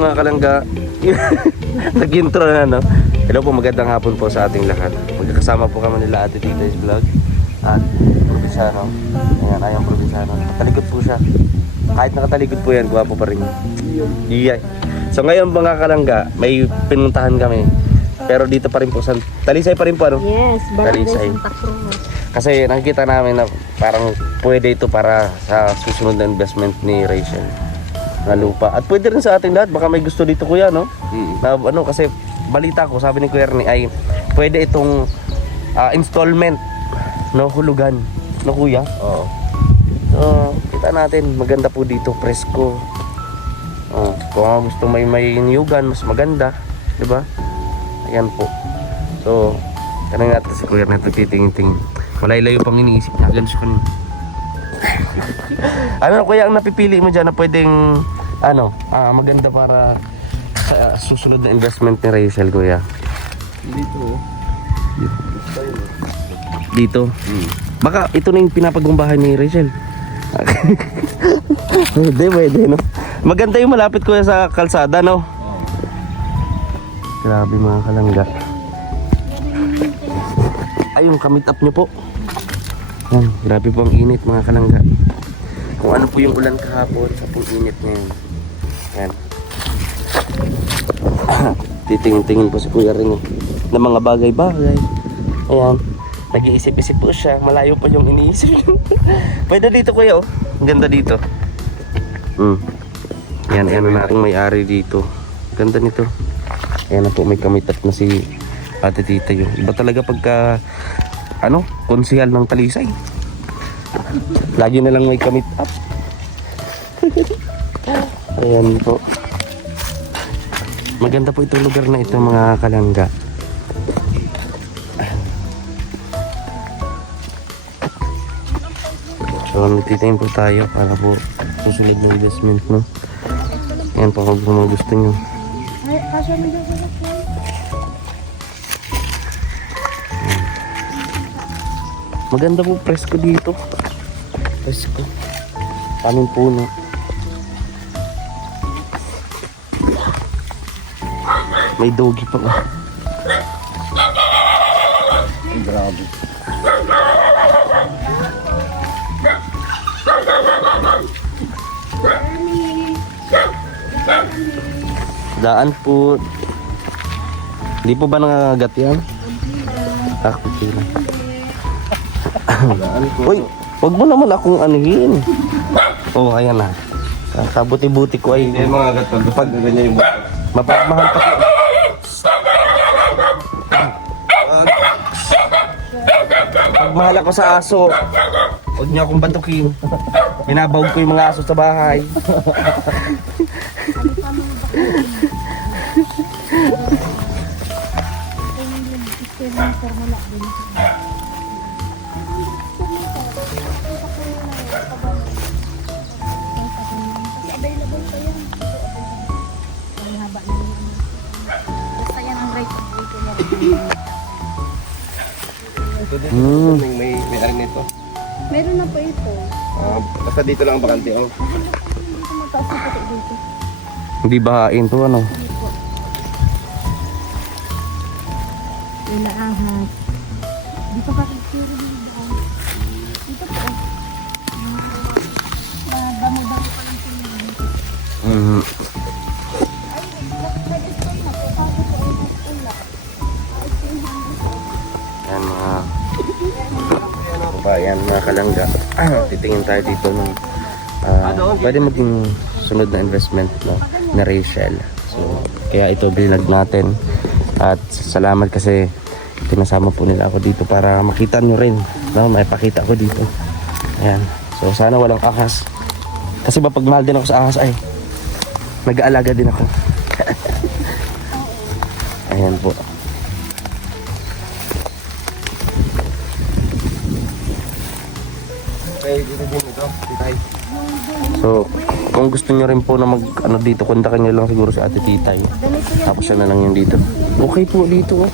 mga kalangga. Nag-intro na, no? Hello po, magandang hapon po sa ating lahat. Magkakasama po kami nila Ate Tita's Vlog at Provinciano. Ayan, ayang Provinciano. Nakatalikod po siya. Kahit nakatalikod po yan, gwapo pa rin. Yeah. So ngayon mga kalangga, may pinuntahan kami. Pero dito pa rin po sa Talisay pa rin po, ano? Yes, Barangay Talisay. Santa Cruz. Kasi nakikita namin na parang pwede ito para sa susunod na investment ni Rachel na lupa. At pwede rin sa ating lahat, baka may gusto dito kuya, no? Na, ano, kasi balita ko, sabi ni Kuya Ernie ay pwede itong installment, no, hulugan, no kuya? Oo. So, kita natin, maganda po dito, presko. Kung gusto may niyugan, mas maganda, di ba? Ayan po. So, tanong natin si Kuya Ernie, titingin-tingin. Malay-layo pang iniisip na agad siya. Ano kuya ang napipili mo dyan na pwedeng maganda para sa susunod na investment ni Rachel, kuya? Dito. Baka ito na yung pinapagumbahan ni Rachel. Pwede, no? Maganda yung malapit, kuya, sa kalsada, no? Grabe mga kalangga. Ay, yung kamit up nyo po. Yan, grabe po ang init mga kalangga. Kung ano po yung ulan kahapon, sa pong init ngayon. Yan. Titingin-tingin po si Kuya rin ng mga bagay-bagay. Ayan, nag-iisip-isip po siya. Malayo pa yung iniisip. Pwede dito kuya, oh. Ang ganda dito. Yan, yan na natin may-ari dito. Ganda nito. Ayan na po, may kamitat na si Ate Tita yun. Iba talaga pagka konsehal ng Talisay. Lagi na lang may kamit up. Ayan po. Maganda po itong lugar na ito mga kalangga. So nagtitingin po tayo para po susunod ng investment, no? Ayan po kung mga gusto nyo. Maganda po presko dito. Presko. Kaming puno. May doggy pa ba? Grabe. Daan po. Hindi po ba nangagat yan? Okay lang. Uy, wag mo naman akong anuhin. Oh, ayan na. Kabuti-buti ko ay mga agat pag ganyan yung buto. mapagmahal pa ko. Pagmahal ako sa aso, huwag niyo akong batukin. Binabawag ko yung mga aso sa bahay. Ito din, may ari nito. Meron na po ito. Basta dito lang ang bakante. Dito mataas na po dito. Hindi bahain to, ano? Ilaahas. Dito pa rin dito. Dito po. Damo-damo pa lang po. Yan mga kalangga. Titingin tayo dito ng pwede maging sunod na investment, no, na Rachel. So kaya ito binag natin. At salamat kasi pinasama po nila ako dito para makita nyo rin, no, may pakita ko dito. Ayan. So sana walang ahas. Kasi ba pag mahal din ako sa ahas ay nag-aalaga din ako. Ayan po. So, kung gusto nyo rin po na dito, kontakin nyo lang siguro sa Ate Titay. Tapos siya na lang yung dito. Okay po dito.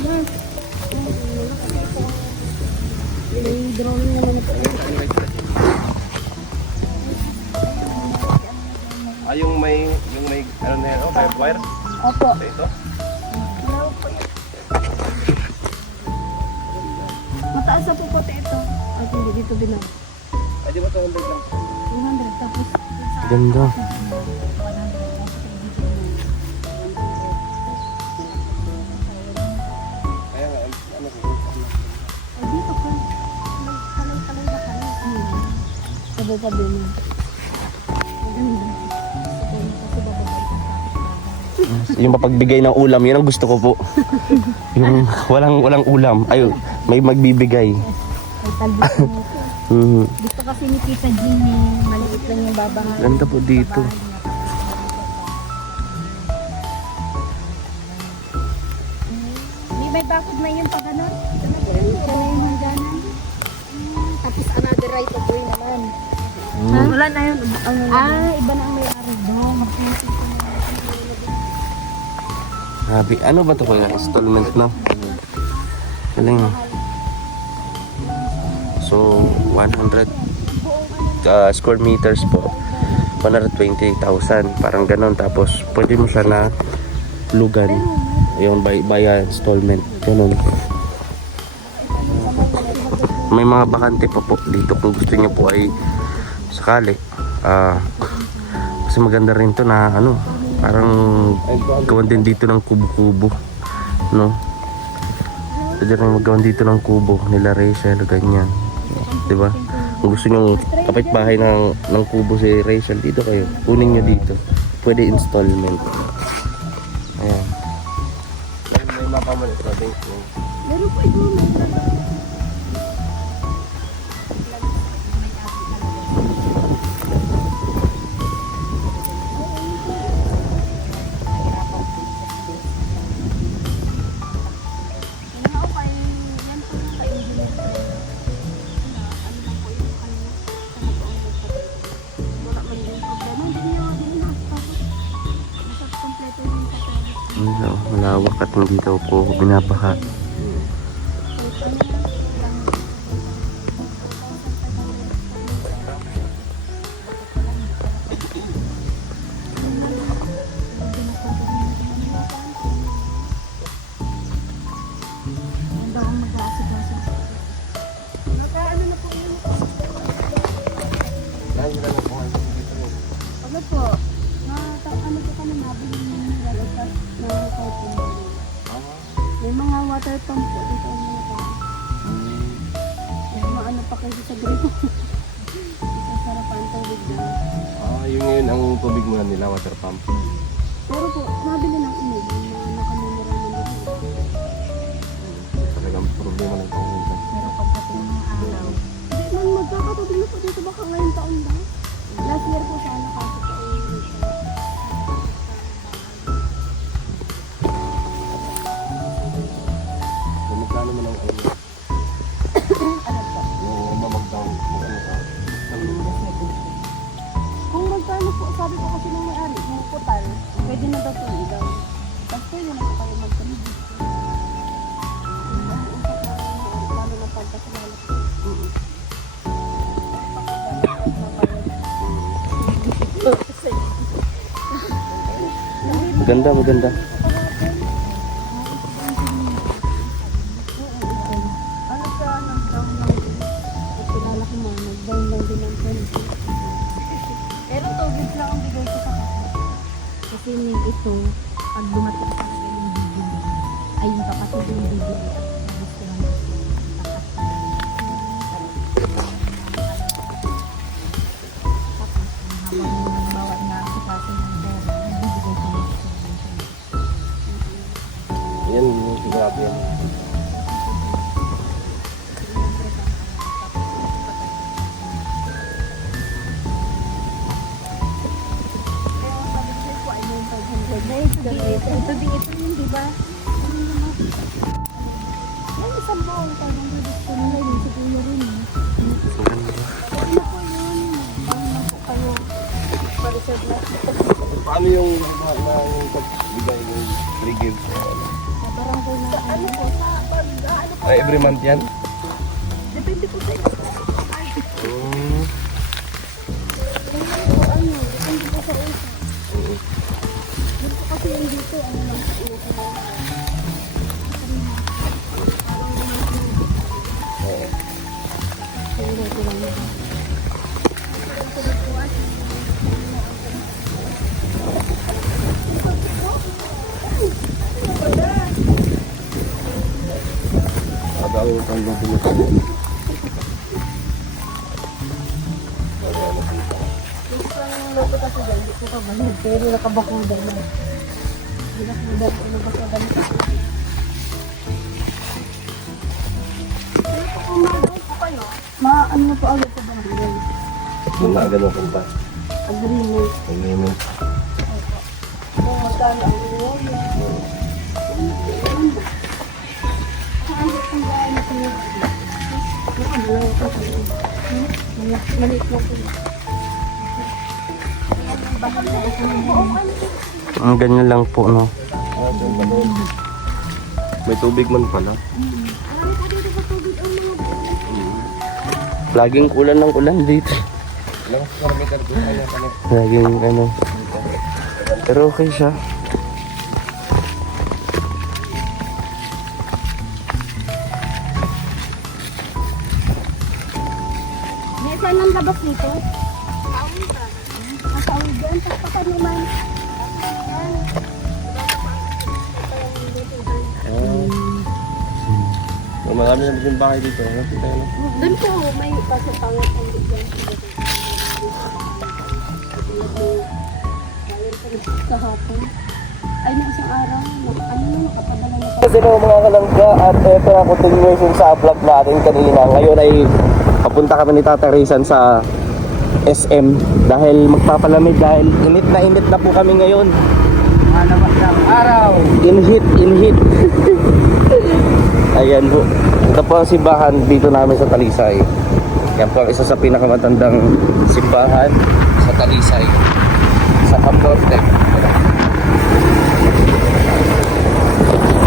Yung may ano na yan, wire? Opo. Ito? Malawak po yan. Mataas na po puti ito. At hindi dito bilang. Ay, di ba ito 100 lang? 200 tapos sa Ganda. 100 tapos dito Kaya nga, ano ko? ay dito po. May kalay-kalay na kalay. Sabi-sabi mo. Maganda. Sabi mo kasi bababay ka tapos Yung mapagbigay ng ulam, yun ang gusto ko po. Yung walang ulam. Ay, may magbibigay. ay talbos mo ito. Mhm. Gusto kasi ni Tita Jimmy, maliit lang yung babangalan. Ganda po dito. May bakod na yung pagano. Ito na yung hangganan. Tapos another right of way naman. Ha? Wala na yun. Iba na ang may-ari doon. Sabi, ano ba ito kaya? Installment na. Galing. So, 100 square meters po. 120,000. Parang ganon. Tapos, pwede mo siya na lugan. Yung by installment. Ganon. May mga bakante pa po dito kung gusto niyo po ay sakali. Kasi maganda rin to na ano, parang gawan din dito ng kubo-kubo, no? Pwede rin magawan dito ng kubo nila Rachel, ganyan, diba? Kung gusto nyo kapitbahay ng kubo si Rachel, dito kayo, kunin nyo dito, pwede installment. Ayan. May mapa mo ito. Meron po ito. Malawak at hindi daw po binabaha. Ang daw ang mag-aasikaso. Nakaano na po yun? Yan, yun lang po. Ano po? Ano po kami nabili ng lalagpas na water pump. May mga water pump po dito ang mga tao. May maano pa kayo sa gripo. Isang sarapan tubig na. Yung ngayon ang tubig muna nila, water pump. Pero po, nabili ng inig. Yung mga nakamumura na dito. Talagang problema ng pangunan. Pero pagdating ng araw. Hindi man magkakatubig na po dito. Baka ngayong taon ba? Last year po sana kasi po ay Kung magkano mo lang ano, yung mamagdang, magkano ka? kung magkano po, sabi ko kasi nung may-ari, yung putal, pwede na daw po ilaw. Tapos pwede na po kayo magkamig. Lalo na pagkasilalap. Maganda, maganda. Ano siya, nag-down lang din. Kilala ko mo, nag-down lang din ng 20. Pero tubig lang ang bigay ko sa kapatid. Kasi ito, pag dumating pa rin yung bibili, ay yung kapatid yung bibili. Gusto lang tapos, habang nagbawa na sa kasi ng pera, nagbibigay ko ng subvention. Yan, yung sigurado yan. Kaya sabi ko sa'yo po, ay may 500 na ito din yun, di ba? Yan, isang buong 500 gusto na lang yun, siguro rin. Pwede na po yun. Ano na po kayo? Pa-reserve na. Paano yung pagbigay ng free gift? Sa barangay na ano po, sa pag, ano po. Ay, every month yan? Depende po sa iyo. Ganyan po, ano, depende po sa uso. Dito kasi Pag-autang ng pinutulog. Isang loto kasi dyan, hindi ko kabalid, pero nakabakuda na. Binakuda ko, nabakuda na. Ano po agad sa barangay? Mga ganun kung ba? Agreement. Agreement. Kung magkano ang agreement. Maliit mo po. Ang ganyan lang po, no? May tubig man pala. Laging ulan ng ulan dito. Ilang kilometer doon kaya kami. Laging ano. Pero okay siya. May saan ang labas nito? Ang kawigan, tapos pa naman. Marami na yung bahay dito. Nakita yun. Doon po, may pasapangat ang bigyan. Kahapon. Ay, na isang araw. Ano na, nakapadala na pa. Kasi mga kalangga at ito na continuation sa vlog natin kanina. Ngayon ay papunta kami ni Tata Rizan sa SM dahil magpapalamig dahil init na po kami ngayon. Malamas ng araw. In heat. Ayan po. Ito po ang simbahan dito namin sa Talisay. Yan po ang isa sa pinakamatandang simbahan sa Talisay. Sa Camporte.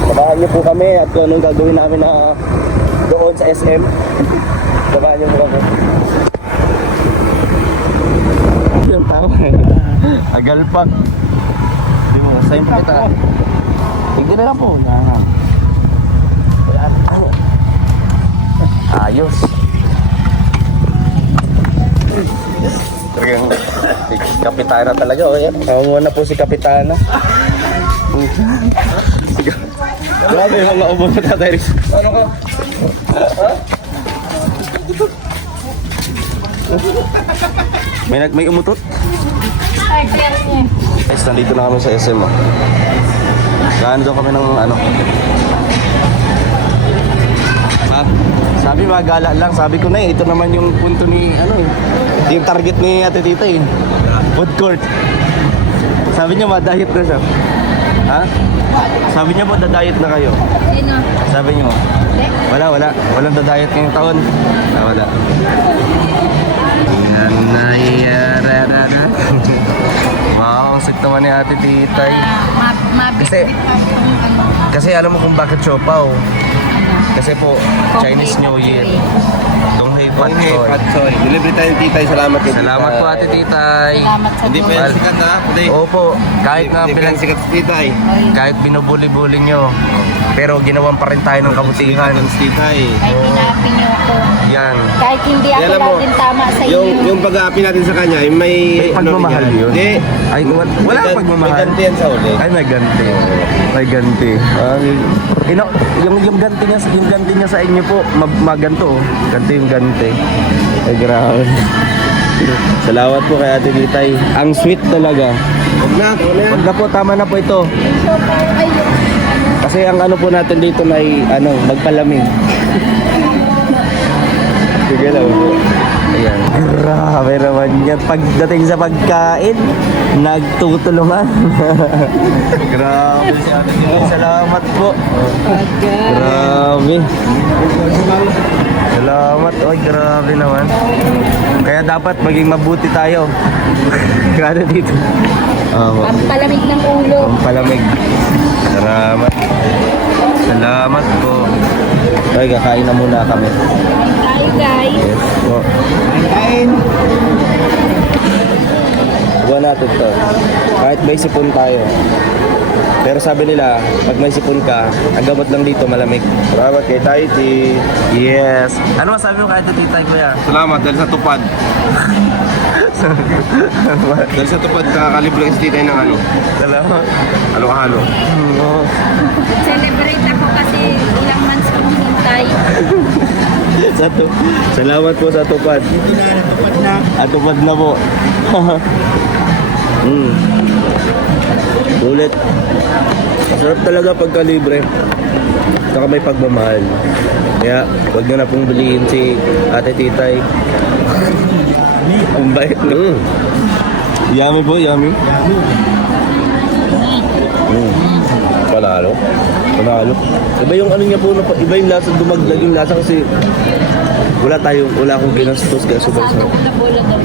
Samahan niyo po kami at kung anong gagawin namin na doon sa SM. Samahan niyo po kami. Yung tama agalpak. Hindi mo, sign pa kita. Hindi na lang po. Ayos. Talagang si Kapitana talaga. O yan. Kamunga na po si Kapitana. Grabe yung mga ubo na Tatay Riz. Ano ka? May umutot? Guys, nandito na kami sa SM. Gaan daw kami ng ano. Ha? Sabi magala lang, sabi ko na ito naman yung punto ni ano yung target ni Ate Tita food court. Sabi niya ma-diet na siya. Ha? Sabi niya po da-diet na kayo. Sino? Sabi niyo. Wala. Walang da-diet ngayong taon. Wala. Wow, ang sweet naman ni Ate Titay. Kasi alam mo kung bakit siopaw. Kasi po, Chinese New Year. Donghei Pat Choy. Patsoy. Delivery tayo Titay. Salamat kay Salamat po Ate Titay. Salamat sa Hindi pa yan sikat na. Opo, kahit nga Hindi pa yan sikat si Titay. kahit binubuli-buli nyo, pero ginawan pa rin tayo ng kabutihan. Sikat si Titay. Kahit pinapin niyo ako. Yan. Kahit hindi ako Alam mo, laging tama sa iyo. Yung pag-aapi natin sa kanya, yung may... May pagmamahal ano, yun. Hindi. Ay, wala May pagmamahal. ganti yan sa uli. Ay, may ganti. May ganti. Yung ganti niya sa inyo po, maganto. Ganti yung ganti. Ay, grabe. Salamat po kay Ate Titay. Ang sweet talaga. Huwag na. Wag na po, tama na po ito. Kasi ang ano po natin dito na magpalamig. Sige lang po. Ayan. Grabe naman yan. Pagdating sa pagkain, nagtutulungan. Grabe si Ate Titay. Salamat po. Grabe. Salamat. Oy, grabe naman. Kaya dapat maging mabuti tayo. Grabe dito. Ang palamig ng ulo. Ang palamig. Salamat. Salamat po. Ay, kakain na muna kami. Tayo guys. Yes po. Kain. Huwag natin to. Kahit may sipon tayo. Pero sabi nila, pag may sipon ka, ang gamot lang dito malamig. Salamat kay Taiti. Yes. Ano masabi mo kahit titay kuya? Salamat dahil sa tupad. Dahil sa tupad kakalibre ang titay ng ano. Salamat. Halo-halo. Celebrate ako kasi ilang months ko hinintay. Salamat po sa tupad. Tupad na. At tupad na po. Ulit. Sarap talaga pagka libre. Saka may pagmamahal. Kaya huwag nyo na pong bilihin si Ate Titay. Ang bait na. Yummy po, yummy. Panalo. Panalo. Iba yung ano niya po, iba yung lasa, dumagdag yung lasa kasi wala akong ginastos kaya super Kasado sarap. bula-bula daw.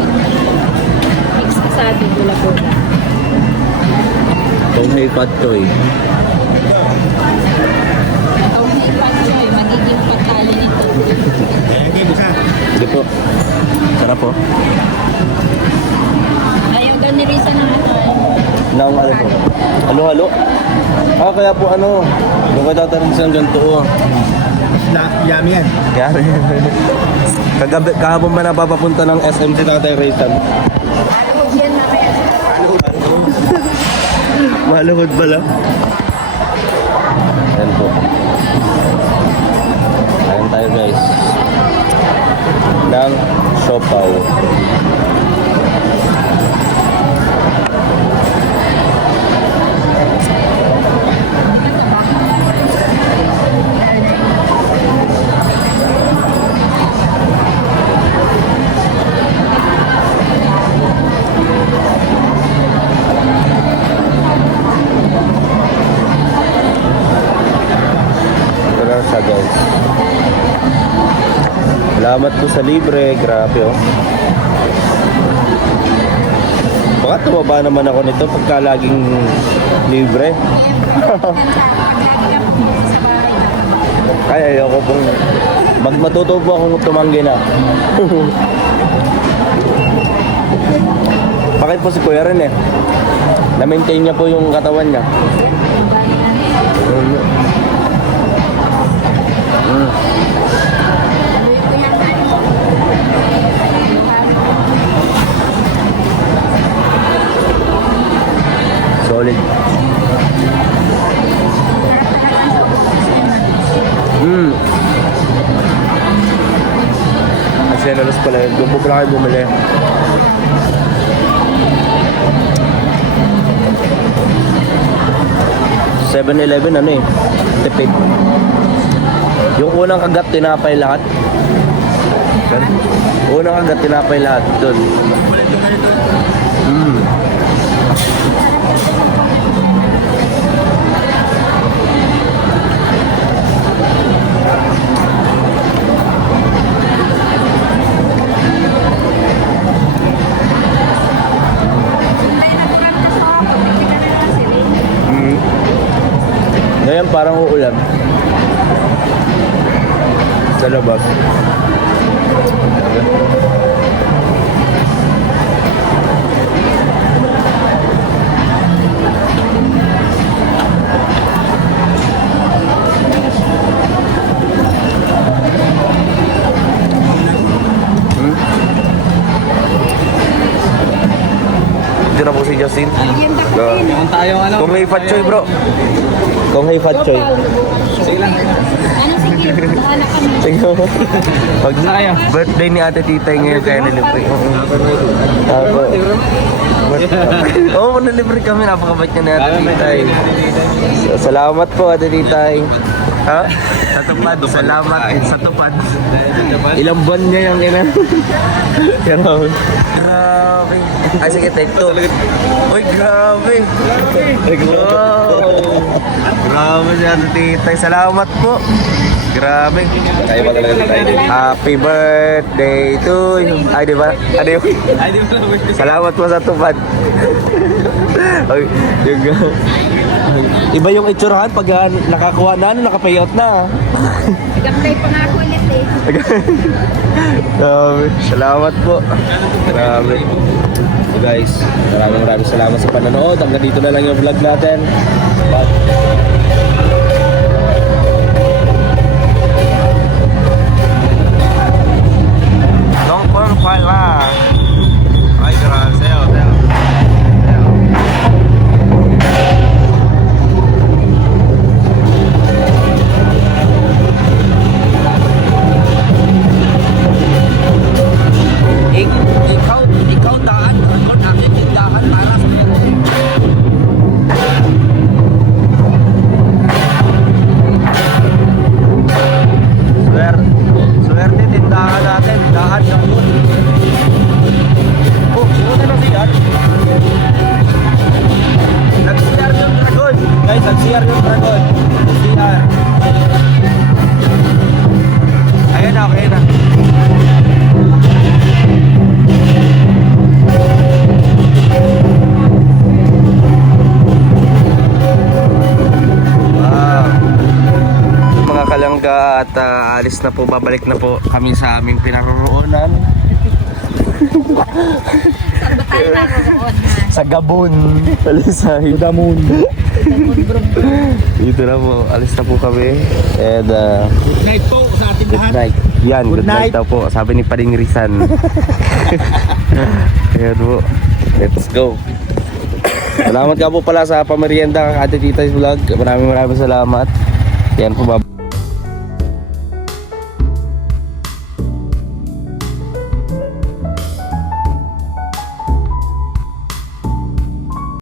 Mix kasado bula-bula. Kung may pat choy. Kung may patsoy, magiging patalo nito. Hindi po. Sarap po. Ayaw daw ni Risa ng Nang ano po? Halo-halo? Kaya po ano, yung katatarin sa ganito oh. Yummy yan. Yari. Kahapon ba napapapunta ng SM si Tatay Raytan? Maluhog yan na kaya. Maluhod pala. Ayan po. Ayan tayo guys. Ng siopaw. Ito lang siya guys. Salamat po sa libre. Grabe oh. Baka tumaba naman ako nito pagka laging libre. Ay, ayoko pong matuto po akong tumanggi na. Bakit po si Kuya rin eh? Na-maintain niya po yung katawan niya. Solid. Asenalos pala yun. Doon po pala kayo bumili. $7-Eleven ano eh. Tipid. Yung unang kagat tinapay lahat. Unang kagat tinapay lahat. Doon. Ngayon parang uulan. Sa labas. Dito na po si Justin. Kung may fatchoy bro. Kung may fatchoy. Sige lang. Ano sige? Bahala kami. Sige mo. Pag birthday ni Ate Titay ngayon kaya nilibre. Ako. Oo, nilibre kami. Napakabait niya ni Ate Titay. Salamat po Ate Titay. Ha? Sa tupad. Salamat sa tupad. Ilang buwan niya yung ina. Grabe. Ay sige, take two. Uy, grabe. Wow. Grabe si Ate Titay. Salamat po. Grabe. Tayo pa talaga tayo. Happy birthday to you. Ay, di ba? Ano yun? Salamat po sa tupad. Ay, yung iba yung itsurahan pag nakakuha na, nakapayout na. Nag-apply pa nga ako ulit eh. Grabe. Salamat po. Grabe. So guys, maraming salamat sa panonood. Hanggang dito na lang yung vlog natin. Bad. Nung pala. Ay, grabe sa'yo. Ikaw daan, ako natin tindahan para sa iyo. Swerte tindahan natin, daan ng moon. Oh, sino na siyan? Nag-CR yung dragon. Guys, nag-CR yung dragon. CR. Ayan na, okay na. Mga kalangga at alis na po, babalik na po kami sa aming pinaroroonan. Saan ba tayo naroon na? Sa Gabon. Alis sa Hidamon. Dito na po, alis na po kami. And Good night po sa ating good night. Yan, good night daw po. Sabi ni Pading Rizan. Ayan po. Let's go. Salamat ka po pala sa pamerienda, Ate Tita's Vlog. Maraming salamat. Yan po,